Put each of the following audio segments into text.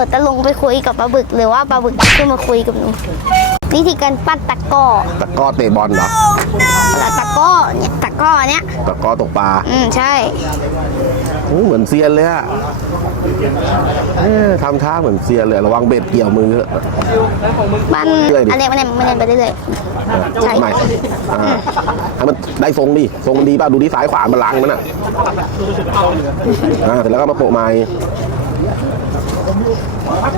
นูจะลงไปคุยกับปลาบึก หรือว่าปลาบึกจะขึ้นมาคุยกับหนูวิธีการปั้นตะกร้อตะกร้อเตะบอลเหรอแล้วตะกร้อเนี่ยตะกร้อเนี้ยตะกร้อตกปลาอืมใช่โอ้เหมือนเซียนเลยอะเอ๊ะทำท่าเหมือนเซียนเลยระวังเบ็ดเกี่ยวมือเถอะ ปั้นเรื่อยดิ อันเนี้ยมันเนี่ยมันเนี่ยไปเรื่อย ใช่ใหม่อ่าให้มันได้ทรงดิทรงมันดีป่ะดูดิซ้ายขวามันลังมันอะอ่าเสร็จแล้วก็มาโปะไม้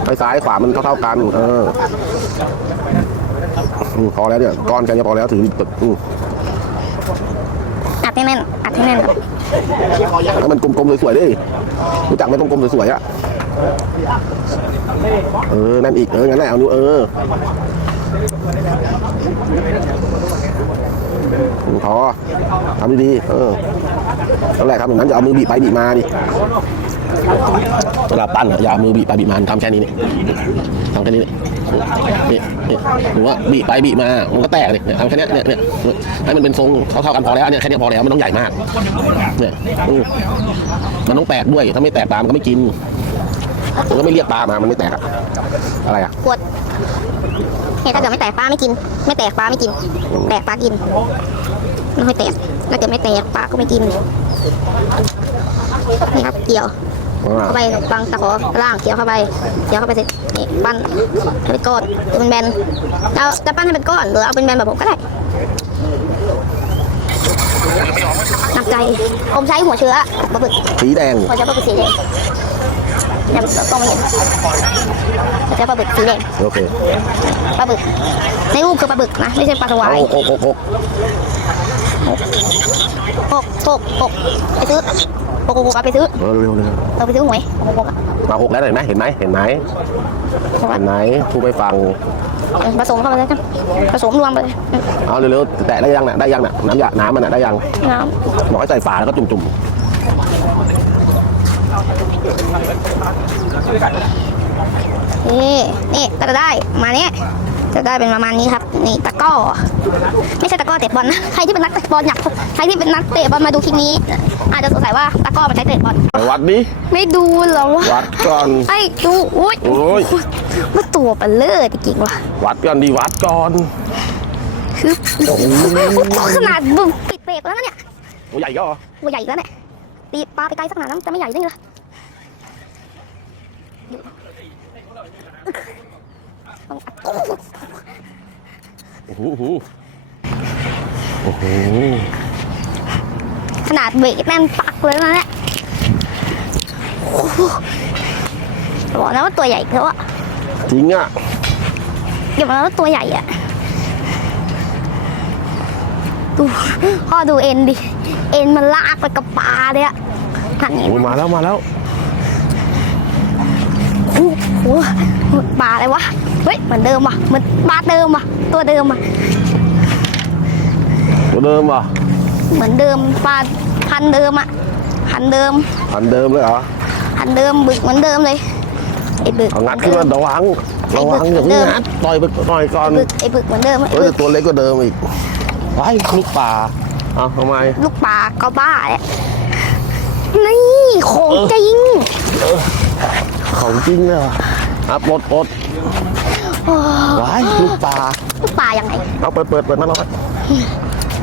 ไปซ้ายขวามันเท่าๆกัน เอออืมพอแล้วเนี่ยก้อนแค่นี้พอแล้วถืออืมๆอัดให้แน่นอัดให้แน่นครับให้มันกลมๆสวยๆดิรู้จักไหมกลมๆสวยๆอะเออนั่นอีกเอองั้นแหละเอานิ้วเอออืมพอทำดีๆเออนั่นแหละครับอย่างนั้นอย่าเอามือบีบไปบีบมาดิ เวลาปั้นอะอย่ามือบีบไปบีบมาทำแค่นี้นี่ทำแค่นี้นี่นี่นี่หนูว่าบีบไปบีบมา มันก็แตกเลยเนี่ยทำแค่นี้เนี่ยเนี่ยให้มันเป็นทรงเท่าๆกันพอแล้วเนี่ยแค่นี้พอแล้วมันต้องใหญ่มากเนี่ยมันต้องแตกด้วยถ้าไม่แตกปลามันก็ไม่กินมันก็ไม่เรียกปลามา มันไม่แตกอะอะไรอะกดเนี่ยถ้าเกิดไม่แตกปลาไม่กิน ไม่แตกปลาไม่กิน แตกปลากินไม่ค่อยแตกถ้าเกิดไม่แตกปลาก็ไม่กินนี่ครับเกี่ยว เข้าไปบังตะขอล่างเกี่ยวเข้าไปเกี่ยวเข้าไปเสร็จนี่ปั้นให้เป็นก้อนเป็นแบนเราจะปั้นให้เป็นก้อนหรือเอาเป็นแบนแบบผมก็ได้หนักใจผมใช้หัวเชื้อปลาบึกสีแดงหัวเชื้อปลาบึกสีแดงยังต้องไม่เห็นหัวเชื้อปลาบึกสีแดงโอเคปลาบึกในรูปคือปลาบึกนะไม่ใช่ปลาสวาเอายโอกโอกโอก หกหกหกไปซื้อหกหกหกเอาไปซื้อเออเร็วเร็วเราไปซื้อหวยหกหกอะมาหกแล้วเห็นไหมเห็นไหมเห็นไหมเห็นไหมพูดไปฟังผสมเข้าไปเลยครับผสมรวมไปเลยเอาเร็วๆแตะได้ยังน่ะได้ยังน่ะน้ำยาน้ำมันน่ะได้ยัง น้บอกให้ใส่ฝาแล้วก็จุ่มำนี่นี่ก็จะได้มาเนี้ย จะได้เป็นประมาณนี้ครับนี่ตะกร้อไม่ใช่ตะกร้อเตะบอลนะใครที่เป็นนักเตะบอลอยากใครที่เป็นนักเตะบอลมาดูคลิปนี้ อาจจะสงสัยว่าตะกร้อมันใช้เตะบอลๆวัดดิไม่ดูเหรอวะวัดก่อนไอ้ดูอุ้ยโอ้ยว่าตัวเปลเลอร์จริงๆว่ะวัดก่อนดีวัดก่อนคือตัวขนาดบุปิดเบรกแล้วนะเนี่ยตัวใหญ่ก็เหรอตัวใหญ่อีกแล้วเนี่ยตีปลาไปไกลสักขนาดนั้นจะไม่ใหญ่ได้ไงล่ะโอ้ โหโอ้โหขนาดเบรกแน่นปักเลยนะเนี่ยโอ้โหบอกนะว่าตัวใหญ่แล้วอะจริงอะอย่าบอกนะว่าตัวใหญ่อะดูพ่อดูเอ็นดิ เอ็นมันลากไปกับปลาเลยอะหันเห็นโอ้ยมาแล้วมาแล้วโอ้โหปลาอะไรวะ เฮ้ยเหมือนเดิมว่ะเหมือนปลาเดิมว่ะ ตัวเดิมว่ะตัวเดิมอะเหมือนเดิมปลาพันธุ์เดิมอะพันธุ์เดิมพันเดิมเลยเหรอพันธุ์เดิมบึกเหมือนเดิมเลยไอ้บึกเอางัดขึ้นมาระวังระวังอย่าเพิ่งงัดปล่อยไปปล่อยก่อนไอ้บึกไอ้บึกเหมือนเดิมไอ้เออบึแต่กตัวเล็กก็เดิมอีกว้ายลูกป่าเอาทำไมลูกปลาก็บ้าแหละนี่ของจริงของจริงเลยเหรออะปลดปลดโอ้ ว้ายลูกป่าลูกปลายังไง เอาเปิดเปิดเปิดมาแล้ว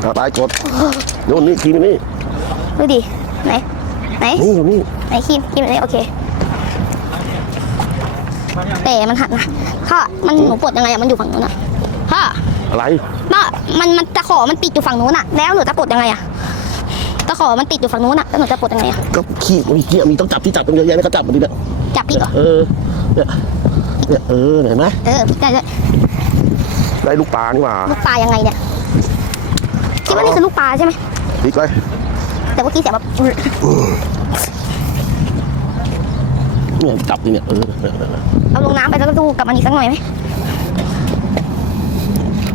เอาตายกดนู่นนี่คีมนี่ดูดิไหนไหนนี่อยู่นี่ไหนคีมคีมไหนโอเคแต่มันหักนะพ่อมันหนูปลดยังไงอะมันอยู่ฝั่งนู้นอะพ่ออะไรพ่อมันมันตะขอมันติดอยู่ฝั่งนู้นอะแล้วหนูจะปลดยังไงอะตะขอมันติดอยู่ฝั่งนู้นอะแล้วหนูจะปลดยังไงอะก็ขี้มีเกี้ยมีต้องจับที่จับตรงเยอะแยะไม่ก็จับมันดิเนี่ยจับพี่เหรอเออเนี่ย เนี่ยเออเห็นไหมเออได้ได้ได้ลูกปลานี่หว่าลูกปลายังไงเนี่ยคิดว่านี่คือลูกปลาใช่ไหมพลิกเลยแต่เมื่อกี้เสียงแบบเนี่ยจับดิเนี่ยเออเออเออเอาลงน้ำไปแล้วก็ดูกลับมาอีกสักหน่อยไหม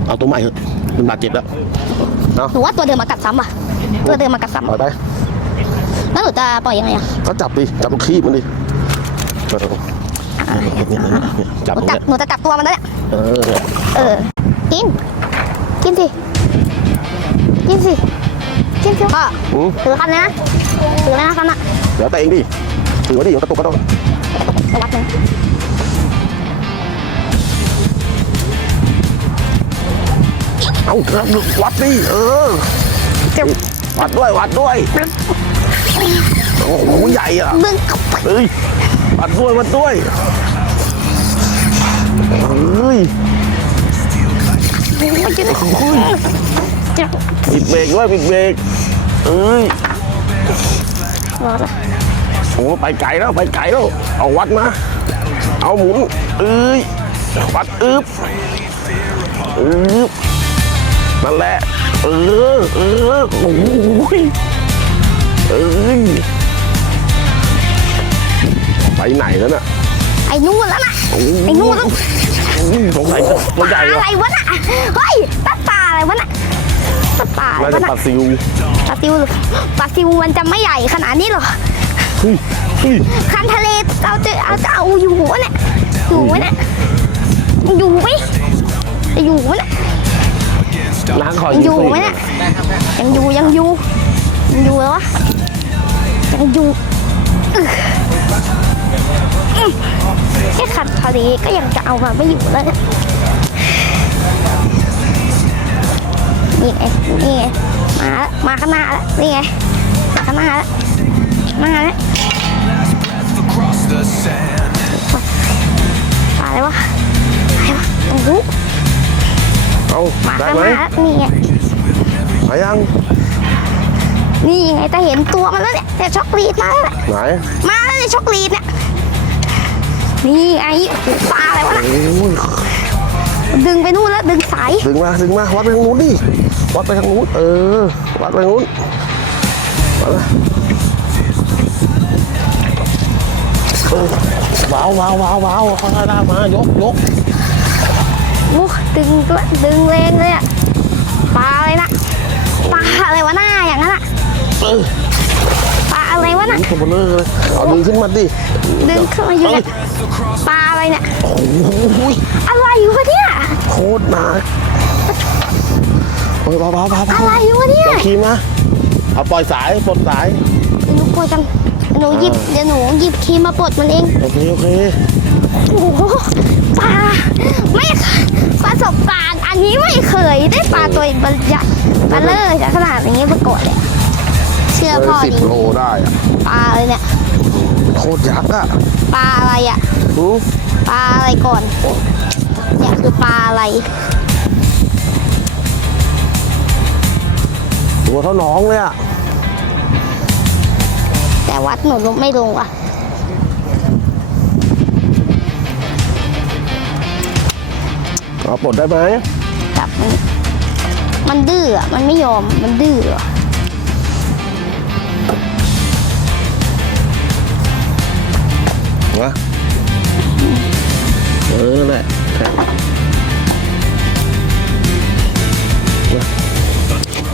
เอาตัวใหม่เถอะมันบาดเจ็บแล้วหนูว่าตัวเดิมมากัดซ้ำอะตัวเดิมมากัดซ้ปล่อยไปำแล้วหนูจะปล่อยยังไงอะก็จับดิจับลูกขี้มันดิ จับหนูจับหนูจะจับตัวมันแล้วเนี่ยออ เออ กิน กินสิ กินสิ กินสิพ่อถือคันเลยนะถือเลยนะคันอะเดี๋ยวแต่เองดิถือว่าดิกระตุกกระตุกรวัดเลยเอาครับวัดดิเออเจ็บวัดด้วยวัดด้วย โอ้โหใหญ่อะเฮ้ย วัดด้วยวัดด้วยเฮ้ยไม่จะได้เจ็บปิดเบรกด้วยปิดเบรกเอ้ยโอ้ไปไกลแล้วไปไกลแล้วเอาวัดมา เอาหมุนเอ้ยวัดอึบอึบนั่นแหละเออเออโอ้ยเอ้ย ไปไหนแล้วน่ะไอ้นู่นแล้วน่ะโอ้ยไอ้นู่นแล้วสงสัยตัวปใหญ่ลาเหรอะอไรวะน่ะเฮ้ยปลาปลาอะไรวะน่ะปลาปลาอะไรน่าจะวะน่ะปลาซิวปลาซิวหรือปลาซิวมันจะไม่ใหญ่ขนาดนี้หรอเฮ้ยเฮ้ยคันทะเลเราจะเอาจะเอาอยู่วะเนี่ยอยู่วะเนี่ยอยู่ไหมจะอยู่วะเนี่ยน้าขอยังยิองยู่ไหมเนี่ยยังอยู่ยังอยู่ยังอยู่เลยวะยังอยู่ ค่ขัดทะเลก็ยังจะเอามาไม่อยู่แล้วเนี่ยนี่ไงนี่ไงมาละมาข้างหน้าแล้วนี่ไงมาข้างหน้าแล้วมาแล้วปลาอะไรวะอะไรวะต้องรู้เอามาได้ข้างไหหมน้าแล้วนี่ไงมายังนี่ไงแต่เห็นตัวมันแล้วเนี่ยแต่ช็อกโกแลตมาแล้วเนี่ยไหนมาแล้วเนี่ยช็อกโกแลตเนี่ย นี่ไงโอ้โหปลาอะไรวะน่ะโอ้ยดึงไปนู่นแล้วดึงสาย ดึงมาดึงมาวัดไปทางนู้นดิวัดไปทางนู้นเออวัดไปทางนู้นวัดมาเออว้าวว้าวว้าวว้าวข้างหน้ามายกยกโอ้ดึงตัวดึงแรงเลยอะปลาอะไรนะปลาอะไรวะหน้าอย่างนั้นอะเออปลาอะไรวะน่ะตัวเบลอเลยเอาดึงขึ้นมาดิดึงขึ้นมาอยู่เนี่ย ปลาอะไรเนี่ย โอ้โหอะไรวะเนี่ย โคตรหนักโอ้ยเบาเบาเบาเบาอะไรวะเนี่ยเอาคีมมาเอาปล่อยสายปลดสาย หนูกลัวจัง หนูหยิบเดี๋ยวหนูหยิบครีมมาปลดมันเอง โอเค โอเค โอ้โหปลาไม่เคยประสบการณ์อันนี้ไม่เคยได้ปลาตัวใหญ่ปลาเลอร์จะขนาดนี้มาก่อนเลยอะเชื่อพ่อสิบดิโลได้อะปลาอะไรเนี่ย โคตรยักษ์อะปลาอะไรอะหือ ปลาอะไรก่อนเนี่ยคือปลาอะไร ตัวเท่าน้องเลยอะแต่วัดหนูลงไม่ลงว่ะเอาปลดได้ไหมจับมันมันดื้ออะมันไม่ยอม มันดื้ออะวะ เออนั่นแหละแทง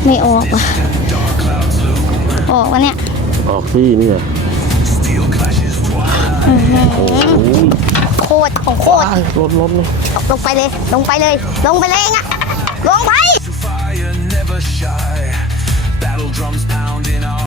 ไม่ออกว่ะออกวะเนี่ยออกที่นี่ไงโอ้ยโคตรของโคตรรถรถรถลงไปเลย ลงไปเลย ลงไปเลยเองอะลงไป fire, never shy. Battle drums pounding our